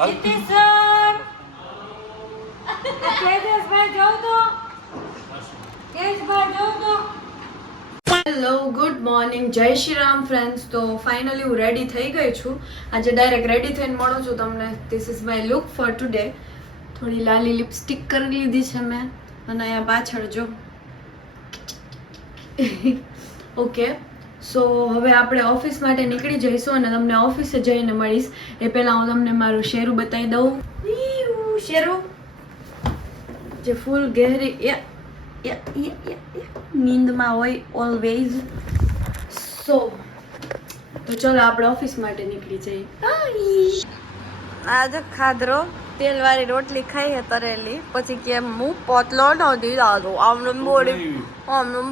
Sir Keshubhai જાવ તો કેશભાઈ જાવ તો હેલો ગુડ મોર્નિંગ જય શ્રી રામ ફ્રેન્ડ્સ. તો ફાઇનલી હું રેડી થઈ ગઈ છું. આજે ડાયરેક્ટ રેડી થઈને મળું છું તમને. This is my look four today. થોડી લાલી લિપસ્ટિક કરી લીધી છે મેં અને અહીંયા પાછળ જો ઓકે. સો હવે આપણે ઓફિસ માટે નીકળી જઈશું અને તમને ઓફિસે જઈને મળીશ. એ પહેલાં હું તમને મારું શેરું બતાવી દઉં. શેરું જે ફૂલ ગહેરી નીંદમાં હોય ઓલવેઝ. સો તો ચલો આપણે ઓફિસ માટે નીકળી જઈએ. આજે ખાધરો તેલવાળી રોટલી ખાઈ હે તરેલી, પછી કેમ હું પોતલો નથી દાદો આમનું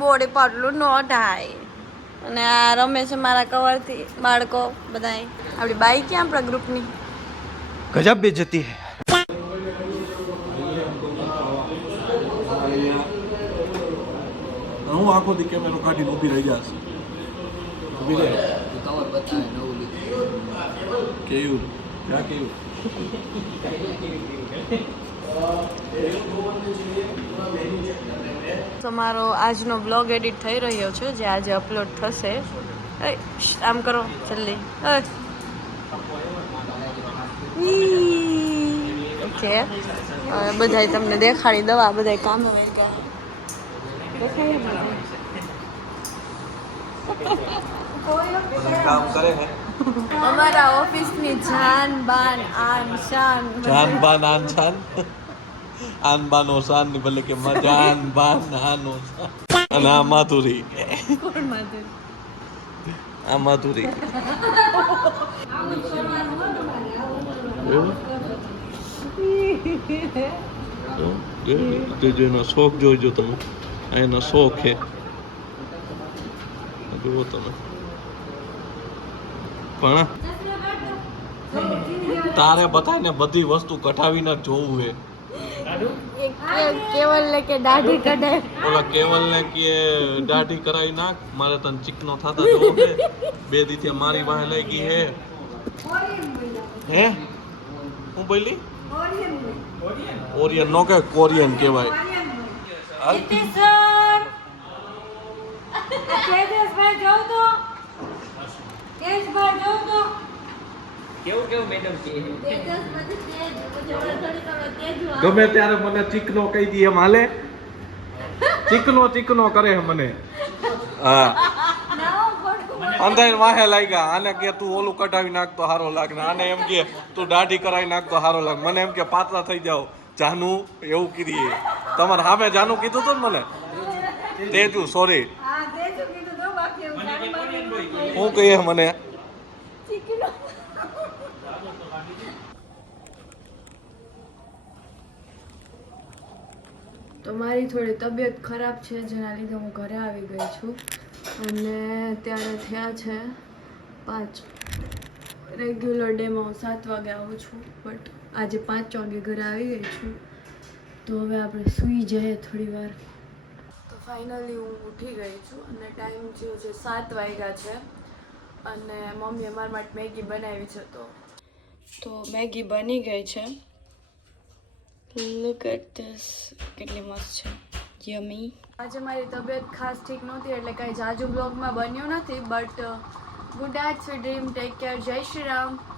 બોડી પાટલું ન થાય. અને આ રમે છે મારા કવરથી બાળકો બધા. આપણી બાઈ ક્યાં આપણા ગ્રુપની ગજબ બેઇज्जती है. હું આખો દી કેમેરો કાઢીને ઊભી રહી જશે. ઊભી રહે કેવું ક્યાં કેવું તમારો આજનો બ્લોગ એડિટ થઈ રહ્યો છે જે આજે અપલોડ થશે. આમ કરો જલ્દી. ઓકે બધાય તમને દેખાડી દવા બધાય કામ काम करे हैं અમારા ઓફિસની જાન બાન આન શાન जान बान आन शान आन बान ओसान ની ભલે કે જાન બાન આન ઓસાન. અને આ માધુરી કોણ માધુર આ માધુરી તેનો શોખ જોઈજો તમે. એનો શોખ છે જુઓ તમે. પણ તારે બતાય ને બધી વસ્તુ કઢાવીને જોવું હે. કેવલ લે કે દાઢી કઢાય. ઓલા કેવલ ને કે દાઢી કરાવી નાખ મારે તને ચીકનો થતા જોવો હે. બે દીથી મારી વાહે લઈ ગઈ હે. હે હું બોલી ઓરિયન નો કે કોરિયન કહેવાય. સર કેશભાઈ જાવ તો કેશભાઈ જાવ તો ગમે ત્યારે મને ચીકનો કહી દી એમ હાલે. ચીકનો કરે મને. હા અંધાઈ વાહે લાગ્યા. આને કે તું ઓલું કઢાવી નાખ તો સારો લાગે ને આને એમ કે તું દાઢી કરાવી નાખ તો સારો લાગે. મને એમ કે પાતળા થઈ જાવ જાનુ એવું કીધી. તમારે સામે જાનુ કીધું તો મને તેજુ સોરી હું કહીએ મને તો મારી થોડી તબિયત ખરાબ છે જેના લીધે હું ઘરે આવી ગઈ છું. અને ત્યારે થયા છે 5. રેગ્યુલર ડેમાં હું 7 વાગે આવું છું બટ આજે 5 વાગે ઘરે આવી ગઈ છું. તો હવે આપણે સૂઈ જઈએ થોડી વાર. તો ફાઇનલી હું ઉઠી ગઈ છું અને ટાઈમ થયો છે 7 વાગ્યા છે. અને મમ્મીએ મારા માટે મેગી બનાવી છે. તો મેગી બની ગઈ છે. લુક એટ ધીસ કેટલી મસ્ત છે. યમી. આજે મારી તબિયત ખાસ ઠીક નહોતી એટલે કાંઈ જાજુ બ્લોગમાં બન્યું નથી but good night sweet dream. Take care. જય શ્રી રામ.